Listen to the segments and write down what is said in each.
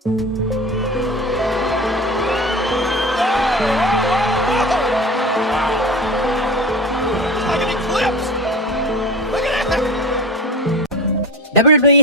WWE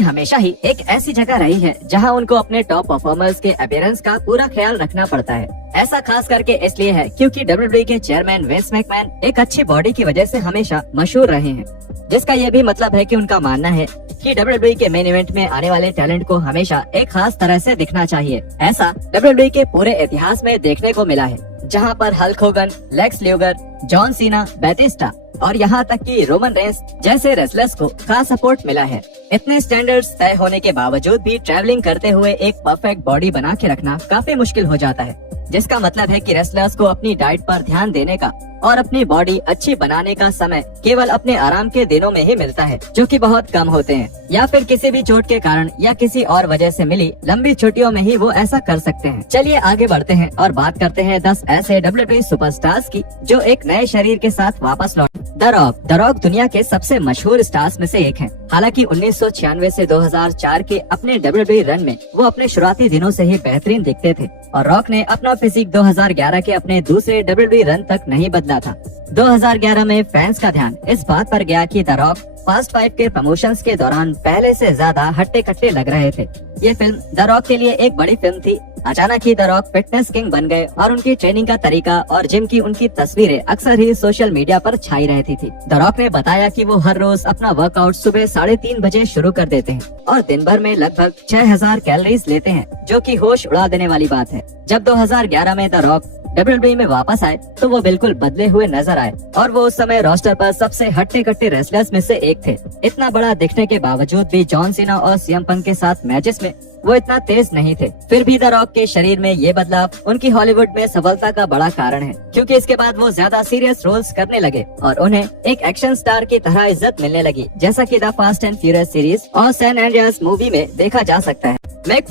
हमेशा ही एक ऐसी जगह रही है जहां उनको अपने टॉप परफॉर्मर्स के अपीयरेंस का पूरा ख्याल रखना पड़ता है। ऐसा खास करके इसलिए है क्योंकि WWE के चेयरमैन विंस मैकमैन एक अच्छी बॉडी की वजह से हमेशा मशहूर रहे हैं, जिसका ये भी मतलब है कि उनका मानना है कि WWE के मेन इवेंट में आने वाले टैलेंट को हमेशा एक खास तरह से दिखना चाहिए। ऐसा WWE के पूरे इतिहास में देखने को मिला है, जहां पर Hulk Hogan, Lex Luger, John Cena, Batista और यहाँ तक कि रोमन रेंस जैसे रेसलर्स को खास सपोर्ट मिला है। इतने स्टैंडर्ड्स तय होने के बावजूद भी ट्रैवलिंग करते हुए एक परफेक्ट बॉडी बना के रखना काफी मुश्किल हो जाता है, जिसका मतलब है कि रेसलर्स को अपनी डाइट पर ध्यान देने का और अपनी बॉडी अच्छी बनाने का समय केवल अपने आराम के दिनों में ही मिलता है, जो कि बहुत कम होते हैं, या फिर किसी भी चोट के कारण या किसी और वजह से मिली लंबी छुट्टियों में ही वो ऐसा कर सकते हैं। चलिए आगे बढ़ते हैं और बात करते हैं 10 ऐसे WWE सुपरस्टार्स की जो एक नए शरीर के साथ वापस लौटे। द रॉक दुनिया के सबसे मशहूर स्टार्स में से एक हैं। हालांकि 1996 से 2004 के अपने WWE रन में वो अपने शुरुआती दिनों से ही बेहतरीन दिखते थे और रॉक ने अपना फिजिक 2011 के अपने दूसरे WWE रन तक नहीं बदला था। 2011 में फैंस का ध्यान इस बात पर गया कि द रॉक फास्ट 5 के प्रमोशंस के दौरान पहले से ज्यादा हट्टे कट्टे लग रहे थे। ये फिल्म द रॉक के लिए एक बड़ी फिल्म थी। अचानक ही द रॉक फिटनेस किंग बन गए और उनकी ट्रेनिंग का तरीका और जिम की उनकी तस्वीरें अक्सर ही सोशल मीडिया पर छाई रहती थी। द रॉक ने बताया कि वो हर रोज अपना वर्कआउट सुबह 3:30 बजे शुरू कर देते हैं और दिन भर में लगभग 6000 कैलोरीज लेते हैं, जो कि होश उड़ा देने वाली बात है। जब 2011 में द रॉक WWE में वापस आए तो वो बिल्कुल बदले हुए नजर आए और वो उस समय रोस्टर पर सबसे हट्टे कट्टे रेसलर्स में से एक थे। इतना बड़ा दिखने के बावजूद भी जॉन सीना और सीएम पंक के साथ मैचेस में वो इतना तेज नहीं थे। फिर भी द रॉक के शरीर में ये बदलाव उनकी हॉलीवुड में सफलता का बड़ा कारण है, क्योंकि इसके बाद वो ज्यादा सीरियस रोल्स करने लगे और उन्हें एक एक्शन स्टार की तरह इज्जत मिलने लगी, जैसा कि the fast and furious series और सैन एंड्रियास मूवी में देखा जा सकता है। मिक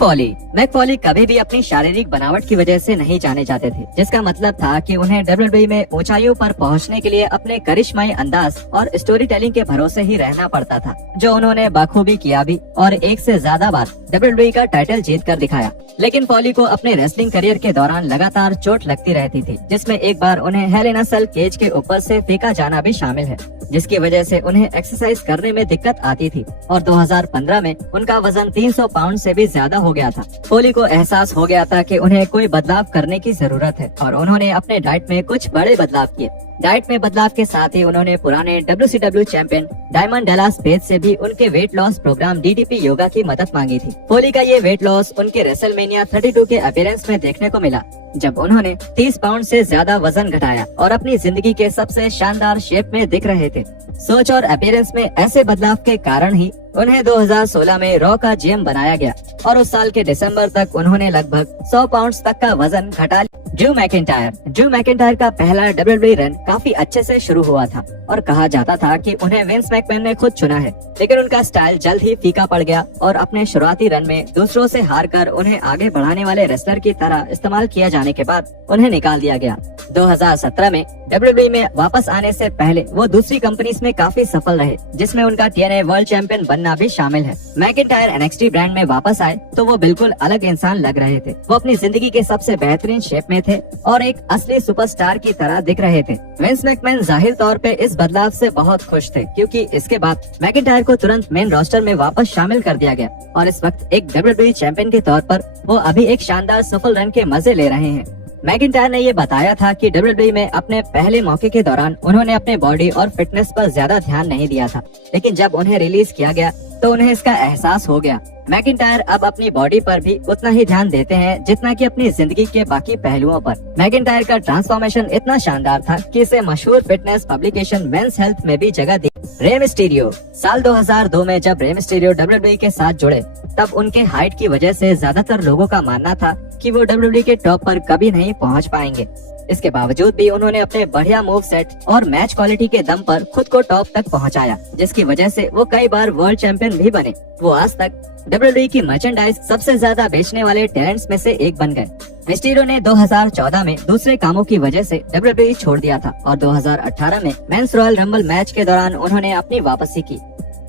फॉली कभी भी अपनी शारीरिक बनावट की वजह से नहीं जाने जाते थे, जिसका मतलब था कि उन्हें WWE में ऊंचाइयों पर पहुंचने के लिए अपने करिश्माई अंदाज और स्टोरी टेलिंग के भरोसे ही रहना पड़ता था, जो उन्होंने बखूबी किया भी और एक से ज्यादा बार WWE का टाइटल जीत कर दिखाया। लेकिन फॉली को अपने रेसलिंग करियर के दौरान लगातार चोट लगती रहती थी, जिसमें एक बार उन्हें हेल इन अ सेल केज के ऊपर से फेंका जाना भी शामिल है, जिसकी वजह से उन्हें एक्सरसाइज करने में दिक्कत आती थी और 2015 में उनका वजन 300 पाउंड से भी ज्यादा हो गया था। फॉली को एहसास हो गया था कि उन्हें कोई बदलाव करने की जरूरत है और उन्होंने अपने डाइट में कुछ बड़े बदलाव किए। डाइट में बदलाव के साथ ही उन्होंने पुराने WCW champion Diamond Dallas Page से भी उनके weight loss program DDP Yoga की मदद मांगी थी। फॉली का ये वेट लॉस उनके रेसलमेनिया 32 के अपीयरेंस में देखने को मिला, जब उन्होंने 30 पाउंड से ज्यादा वजन घटाया और अपनी जिंदगी के सबसे शानदार शेप में दिख रहे थे। सोच और अपीयरेंस में ऐसे बदलाव के कारण ही उन्हें 2016 में रॉ का GM बनाया गया और उस साल के दिसंबर तक उन्होंने लगभग 100 पाउंड तक का वजन घटा लिया। ड्रू मैकिंटायर का पहला WWE रन काफी अच्छे से शुरू हुआ था और कहा जाता था कि उन्हें विंस मैकमैन ने खुद चुना है, लेकिन उनका स्टाइल जल्द ही फीका पड़ गया और अपने शुरुआती रन में दूसरों से हारकर उन्हें आगे बढ़ाने वाले रेसलर की तरह इस्तेमाल किया जाने के बाद उन्हें निकाल दिया गया। 2017 में WWE में वापस आने से पहले वो दूसरी कंपनीज में काफी सफल रहे, जिसमें उनका TNA वर्ल्ड चैंपियन बनना भी शामिल है। मैकिंटायर NXT ब्रांड में वापस आए तो वो बिल्कुल अलग इंसान लग रहे थे। वो अपनी जिंदगी के सबसे बेहतरीन शेप में थे और एक असली सुपरस्टार की तरह दिख रहे थे। विंस मैकमैन जाहिर तौर पे इस बदलाव से बहुत खुश थे, क्योंकि इसके बाद मैकिंटायर को तुरंत मेन रोस्टर में वापस शामिल कर दिया गया और इस वक्त एक WWE चैंपियन के तौर पर वो अभी एक शानदार सफल रन के मजे ले रहे हैं। मैकिंटायर ने ये बताया था कि WWE में अपने पहले मौके के दौरान उन्होंने अपने बॉडी और फिटनेस पर ज्यादा ध्यान नहीं दिया था, लेकिन जब उन्हें रिलीज किया गया तो उन्हें इसका एहसास हो गया। मैकिंटायर अब अपनी बॉडी पर भी उतना ही ध्यान देते हैं जितना कि अपनी जिंदगी के बाकी पहलुओं पर। मैकिंटायर का ट्रांसफॉर्मेशन इतना शानदार था कि इसे मशहूर फिटनेस पब्लिकेशन मेंस हेल्थ में भी जगह दी। रे मिस्टीरियो साल 2002 में जब रे मिस्टीरियो WWE के साथ जुड़े, तब उनके हाइट की वजह से ज्यादातर लोगों का मानना था कि वो WWE के टॉप पर कभी नहीं पहुंच पाएंगे। इसके बावजूद भी उन्होंने अपने बढ़िया मूव सेट और मैच क्वालिटी के दम पर खुद को टॉप तक पहुंचाया, जिसकी वजह से वो कई बार वर्ल्ड चैंपियन भी बने। वो आज तक WWE की मर्चेंडाइज सबसे ज्यादा बेचने वाले टैलेंट्स में से एक बन गए। मिस्टीरियो ने 2014 में दूसरे कामों की वजह से WWE छोड़ दिया था और 2018 में मेंस रॉयल रंबल मैच के दौरान उन्होंने अपनी वापसी की।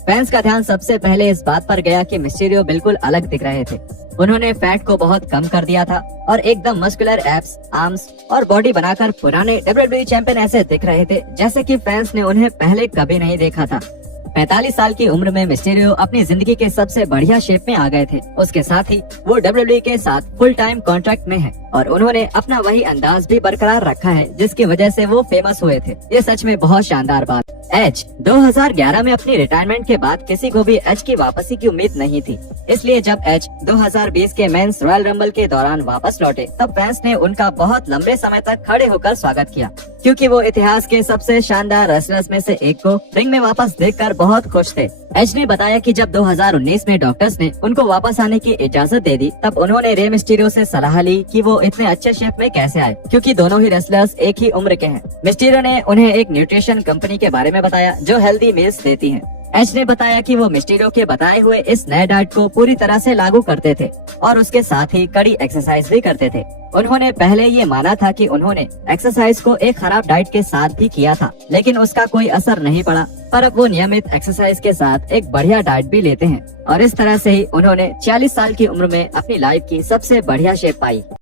फैंस का ध्यान सबसे पहले इस बात पर गया कि मिस्टीरियो बिल्कुल अलग दिख रहे थे। उन्होंने फैट को बहुत कम कर दिया था और एकदम मस्कुलर एब्स, आर्म्स और बॉडी बनाकर पुराने WWE चैंपियन ऐसे दिख रहे थे जैसे कि फैंस ने उन्हें पहले कभी नहीं देखा था। 45 साल की उम्र में मिस्टीरियो अपनी जिंदगी के सबसे बढ़िया शेप में आ गए थे। उसके साथ ही वो WWE के साथ फुल टाइम कॉन्ट्रैक्ट में हैं और उन्होंने अपना वही अंदाज भी बरकरार रखा है जिसकी वजह से वो फेमस हुए थे। ये सच में बहुत शानदार बात। एज 2011 में अपनी रिटायरमेंट के बाद किसी को भी एज की वापसी की उम्मीद नहीं थी, इसलिए जब एज 2020 के मेंस रॉयल रंबल के दौरान वापस लौटे तब फैंस ने उनका बहुत लंबे समय तक खड़े होकर स्वागत किया, क्योंकि वो इतिहास के सबसे शानदार रेसलर्स में से एक को रिंग में वापस देखकर बहुत खुश थे। एज ने बताया कि जब 2019 में डॉक्टर्स ने उनको वापस आने की इजाजत दे दी तब उन्होंने रे मिस्टीरियो से सलाह ली कि वो इतने अच्छे शेप में कैसे आए, क्योंकि दोनों ही रेसलर्स एक ही उम्र के हैं। मिस्टीरियो ने उन्हें एक न्यूट्रिशन कंपनी के बारे में बताया जो हेल्दी मील्स देती है। एज ने बताया कि वो मिस्टीरियो के बताए हुए इस नए डाइट को पूरी तरह से लागू करते थे और उसके साथ ही कड़ी एक्सरसाइज भी करते थे। उन्होंने पहले ये माना था कि उन्होंने एक्सरसाइज को एक खराब डाइट के साथ भी किया था, लेकिन उसका कोई असर नहीं पड़ा, पर अब वो नियमित एक्सरसाइज के साथ एक बढ़िया डाइट भी लेते हैं और इस तरह से ही उन्होंने 40 साल की उम्र में अपनी लाइफ की सबसे बढ़िया शेप पाई।